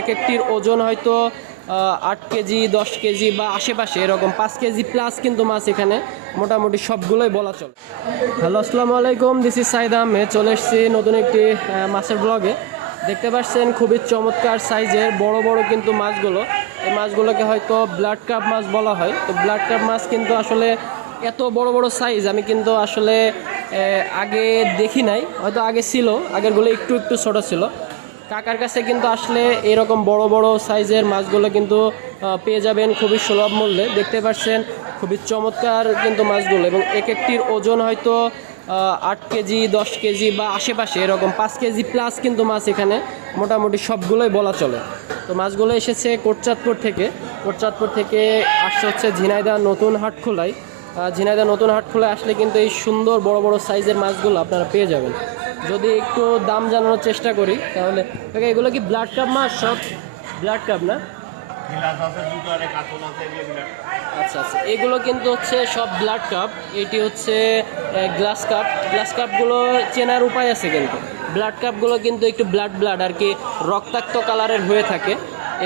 এক একটির ওজন হয়তো আট কেজি, দশ কেজি বা আশেপাশে এরকম। পাঁচ কেজি প্লাস কিন্তু মাছ এখানে মোটামুটি সবগুলোই বলা চলে। হ্যালো আসসালামু আলাইকুম দিস ইজ সাইদ আহমেদ। চলে এসেছি নতুন একটি মাছের ব্লগে দেখতে পাচ্ছেন খুবই চমৎকার সাইজের বড় বড় কিন্তু মাছগুলো। এই মাছগুলোকে হয়তো ব্লাড কাপ মাছ বলা হয়। তো ব্লাড কাপ মাছ কিন্তু আসলে এত বড় বড় সাইজ আমি কিন্তু আসলে আগে দেখি নাই। হয়তো আগে ছিল, আগেরগুলো একটু একটু ছোট ছিল। কাকার কাছে কিন্তু আসলে এরকম বড় বড় সাইজের মাছগুলো কিন্তু পেয়ে যাবেন খুবই সুলভ মূল্যে। দেখতে পাচ্ছেন, খুবই চমৎকার কিন্তু মাছগুলো এবং এক একটির ওজন হয়তো আট কেজি, দশ কেজি বা আশেপাশে এরকম পাঁচ কেজি প্লাস কিন্তু মাছ এখানে মোটামুটি সবগুলোই বলা চলে। তো মাছগুলো এসেছে কোটচাঁদপুর থেকে। কোটচাঁদপুর থেকে আসছে হচ্ছে ঝিনাইদা নতুন হাট খোলায় ঝিনাইদা নতুন হাট খোলায় আসলে কিন্তু এই সুন্দর বড় বড় সাইজের মাছগুলো আপনারা পেয়ে যাবেন। যদি একটু দাম জানানোর চেষ্টা করি, তাহলে এগুলো কি ব্লাড কাপ মাছ সব ব্লাড কাপ না? আচ্ছা আচ্ছা এগুলো কিন্তু হচ্ছে সব ব্লাড কাপ, এটি হচ্ছে গ্লাস কাপ। গ্লাস কাপগুলো চেনার উপায় আছে কিন্তু। ব্লাড কাপগুলো কিন্তু একটু ব্লাড ব্লাড আর কি, রক্তাক্ত কালারের হয়ে থাকে।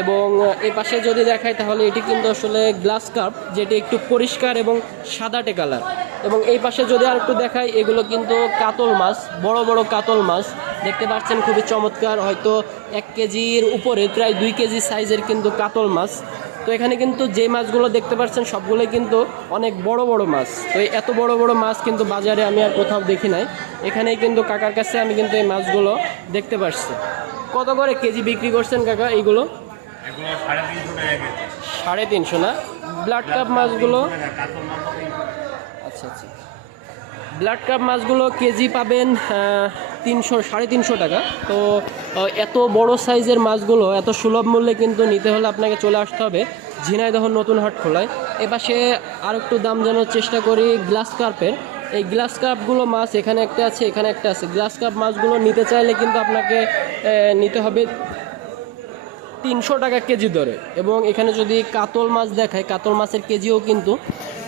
এবং এ পাশে যদি দেখাই তাহলে এটি কিন্তু আসলে গ্লাস কাপ, যেটি একটু পরিষ্কার এবং সাদাটে কালার এবং এই পাশে যদি আর একটু দেখাই, এগুলো কিন্তু কাতল মাছ, বড় বড় কাতল মাছ। দেখতে পাচ্ছেন খুবই চমৎকার, হয়তো এক কেজির উপরে, প্রায় দুই কেজি সাইজের কিন্তু কাতল মাছ। তো এখানে কিন্তু যে মাছগুলো দেখতে পাচ্ছেন, সবগুলোই কিন্তু অনেক বড় বড় মাছ। তো এত বড় বড় মাছ কিন্তু বাজারে আমি আর কোথাও দেখি নাই। এখানেই কিন্তু কাকার কাছে আমি কিন্তু এই মাছগুলো দেখতে পাচ্ছি। কত করে কেজি বিক্রি করছেন কাকা এইগুলো? সাড়ে তিনশো না? ব্লাড কাপ মাছগুলো? আচ্ছা আচ্ছা। ব্লাড কাপ মাছগুলো কেজি পাবেন তিনশো, সাড়ে তিনশো টাকা। তো এত বড় সাইজের মাছগুলো, এত সুলভ মূল্যে কিন্তু নিতে হলে আপনাকে চলে আসতে হবে ঝিনাইদহ নতুন হাট খোলায়। এপাশে আর একটু দাম জানার চেষ্টা করি গ্লাস কার্পের এই গ্লাস কাপগুলো মাছ এখানে একটা আছে, এখানে একটা আছে। গ্লাস কাপ মাছগুলো নিতে চাইলে কিন্তু আপনাকে নিতে হবে তিনশো টাকা কেজি দরে। এবং এখানে যদি কাতল মাছ দেখায় কাতল মাছের কেজিও কিন্তু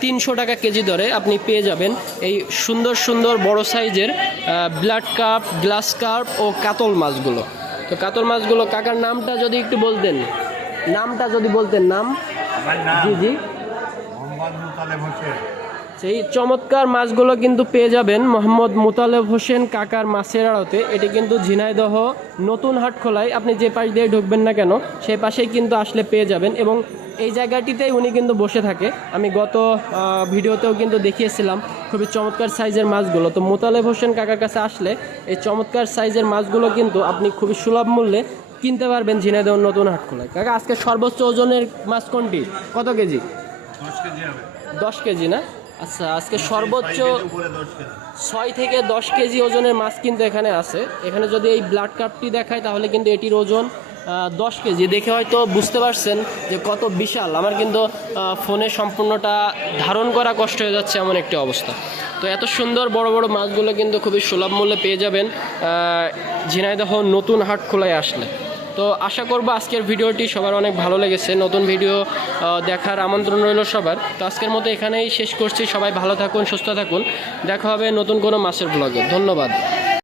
তিনশো টাকা কেজি দরে আপনি পেয়ে যাবেন এই সুন্দর সুন্দর বড় সাইজের ব্লাড কাপ গ্লাস কার্প ও কাতল মাছগুলো। তো কাতল মাছগুলো কাকার নামটা যদি একটু বলতেন। নামটা যদি বলতেন নাম? জি জি। মোহাম্মদ হোসেন। সেই চমৎকার মাছগুলো কিন্তু পেয়ে যাবেন মোহাম্মদ মুতালেব হোসেন কাকার মাছের আড়তে। এটি কিন্তু ঝিনাইদহ নতুন হাট খোলায়। আপনি যে পাশ দিয়ে ঢুকবেন না কেন সেই পাশেই কিন্তু আসলে পেয়ে যাবেন এবং এই জায়গাটিতেই উনি কিন্তু বসে থাকে। আমি গত ভিডিওতেও কিন্তু দেখিয়েছিলাম খুবই চমৎকার সাইজের মাছগুলো। তো মোতালেব হোসেন কাকার কাছে আসলে এই চমৎকার সাইজের মাছগুলো কিন্তু আপনি খুবই সুলভ মূল্যে কিনতে পারবেন ঝিনাইদহ নতুন হাট খোলায়। কাকা আজকে সর্বোচ্চ ওজনের মাছ কোনটি? কত কেজি? দশ কেজি দশ কেজি না? আচ্ছা আজকে সর্বোচ্চ ছয় থেকে দশ কেজি ওজনের মাছ কিন্তু এখানে আছে। এখানে যদি এই ব্লাড কাপটি দেখায়, তাহলে কিন্তু এটির ওজন দশ কেজি। দেখে হয়তো বুঝতে পারছেন যে কত বিশাল। আমার কিন্তু ফোনে সম্পূর্ণটা ধারণ করা কষ্ট হয়ে যাচ্ছে এমন একটি অবস্থা। তো এত সুন্দর বড় বড় মাছগুলো কিন্তু খুবই সুলভ মূল্যে পেয়ে যাবেন ঝিনাইদহ নতুন হাট খোলায় আসলে। তো আশা করব আজকের ভিডিওটি সবার অনেক ভালো লেগেছে। নতুন ভিডিও দেখার আমন্ত্রণ রইল সবার। তো আজকের মতো এখানেই শেষ করছি। সবাই ভালো থাকুন, সুস্থ থাকুন। দেখা হবে নতুন কোনো মাছের ব্লগে ধন্যবাদ।